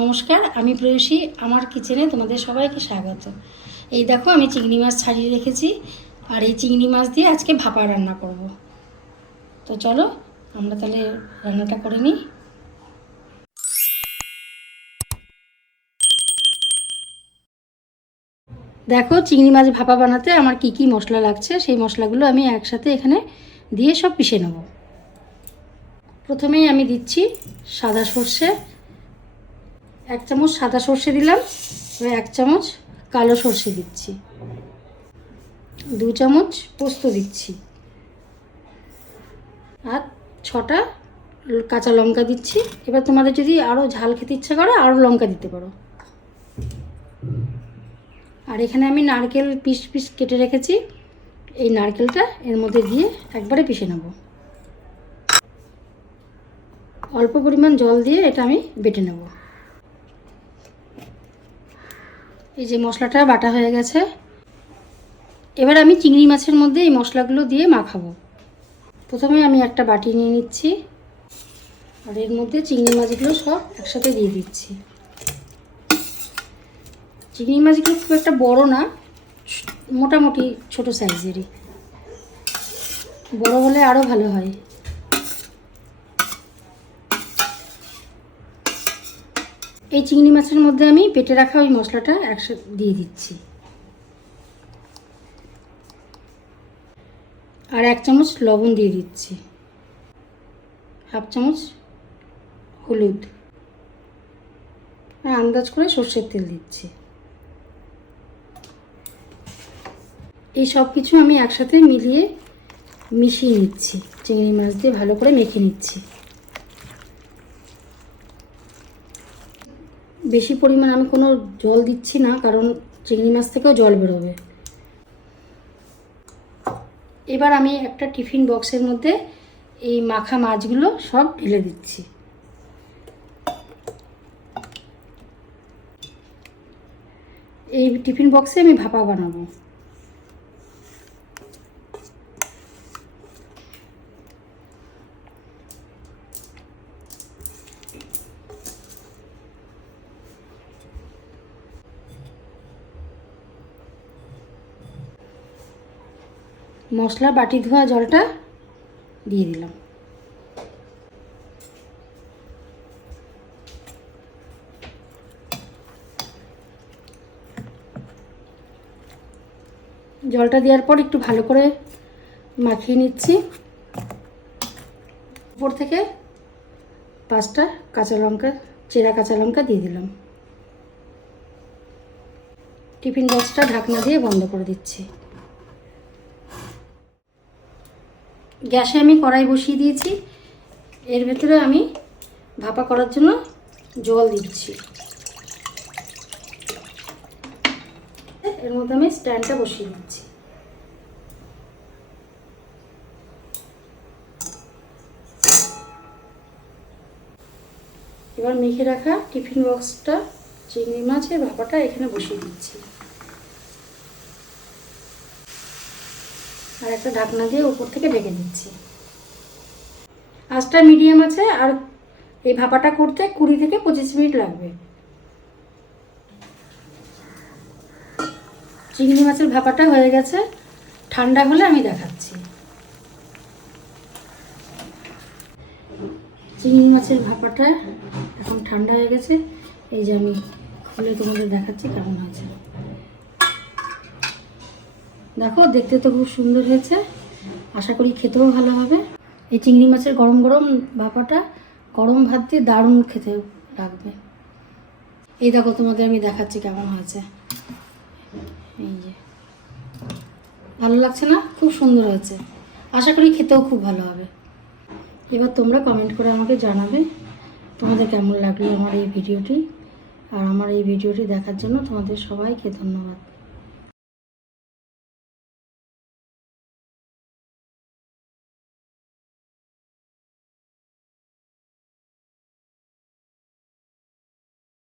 নমস্কার, আমি প্রেয়সী। আমার কিচেনে তোমাদের সবাইকে স্বাগত। এই দেখো, আমি চিংড়ি মাছ ছাড়িয়ে রেখেছি, আর এই চিংড়ি মাছ দিয়ে আজকে ভাপা রান্না করব। তো চলো আমরা তাহলে রান্নাটা করে নিই। দেখো, চিংড়ি মাছ ভাপা বানাতে আমার কি কি মশলা লাগছে, সেই মশলাগুলো আমি একসাথে এখানে দিয়ে সব পিষে নেব। প্রথমেই আমি দিচ্ছি সাদা সর্ষে, 1 চামচ সাদা সর্ষে দিলাম। এবার 1 চামচ কালো সর্ষে দিচ্ছি, 2 চামচ পোস্ত দিচ্ছি, আর 6টা কাঁচা লঙ্কা দিচ্ছি। এবার তোমাদের যদি আরও ঝাল খেতে ইচ্ছা করে আরও লঙ্কা দিতে পারো। আর এখানে আমি নারকেল পিস পিস কেটে রেখেছি, এই নারকেলটা এর মধ্যে দিয়ে একবারে পিষে নেব। অল্প পরিমাণ জল দিয়ে এটা আমি বেটে নেব। এই যে মশলাটা বাটা হয়ে গেছে, এবার আমি চিংড়ি মাছের মধ্যে এই মশলাগুলো দিয়ে মাখাবো। প্রথমে আমি একটা বাটি নিয়ে নিচ্ছি, আর এর মধ্যে চিংড়ি মাছগুলো সব একসাথে দিয়ে দিচ্ছি। চিংড়ি মাছগুলো খুব একটা বড় না, মোটামুটি ছোট সাইজেরই, বড় হলে আরও ভালো হয়। এই চিংড়ি মাছের মধ্যে আমি পেটে রাখা ওই মশলাটা একসাথে দিয়ে দিচ্ছি, আর 1 চামচ লবণ দিয়ে দিচ্ছি, 1/2 চামচ হলুদ, আর আন্দাজ করে সর্ষের তেল দিচ্ছি। এই সব কিছু আমি একসাথে মিশিয়ে নিচ্ছি, চিংড়ি মাছ দিয়ে ভালো করে মেখে নিচ্ছি। বেশি পরিমাণ আমি কোনো জল দিচ্ছি না, কারণ চিংড়ি মাছ থেকেও জল বেরোবে। এবার আমি একটা টিফিন বক্সের মধ্যে এই মাখা মাছগুলো সব ঢেলে দিচ্ছি। এই টিফিন বক্সে আমি ভাপা বানাবো। মশলা বাটি ধোয়া জলটা দিয়ে দিলাম। জলটা দেওয়ার পর একটু ভালো করে মাখিয়ে নিচ্ছি। উপর থেকে 5টা কাঁচা লঙ্কা, চেরা কাঁচা লঙ্কা দিয়ে দিলাম। টিফিন বক্সটা ঢাকনা দিয়ে বন্ধ করে দিচ্ছি। গ্যাসে আমি কড়াই বসিয়ে দিয়েছি, এর ভেতরে আমি ভাপা করার জন্য জল দিচ্ছি। এর মধ্যে আমি স্ট্যান্ডটা বসিয়ে দিচ্ছি। এবার মেখে রাখা টিফিন বক্সটা, চিংড়ি মাছের ভাপাটা এখানে বসিয়ে দিচ্ছি, আর একটা ঢাকনা দিয়ে উপর থেকে ঢেকে দিচ্ছি। আঁচটা মিডিয়াম আছে, আর এই ভাপাটা করতে 20 থেকে 25 মিনিট লাগবে। চিংড়ি মাছের ভাপাটা হয়ে গেছে, ঠান্ডা হলে আমি দেখাচ্ছি। চিংড়ি মাছের ভাপাটা এখন ঠান্ডা হয়ে গেছে, এই যে আমি খুলে তোমাদের দেখাচ্ছি কেমন হয়েছে। দেখো, দেখতে তো খুব সুন্দর হয়েছে, আশা করি খেতেও ভালো হবে। এই চিংড়ি মাছের গরম গরম ভাপাটা গরম ভাত দিয়ে দারুণ খেতে লাগবে। এই দেখো, তোমাদের আমি দেখাচ্ছি কেমন হয়েছে। এই যে, ভালো লাগছে না? খুব সুন্দর হয়েছে, আশা করি খেতেও খুব ভালো হবে। এবার তোমরা কমেন্ট করে আমাকে জানাবে তোমাদের কেমন লাগলো আমার এই ভিডিওটি। আর আমার এই ভিডিওটি দেখার জন্য তোমাদের সবাইকে ধন্যবাদ।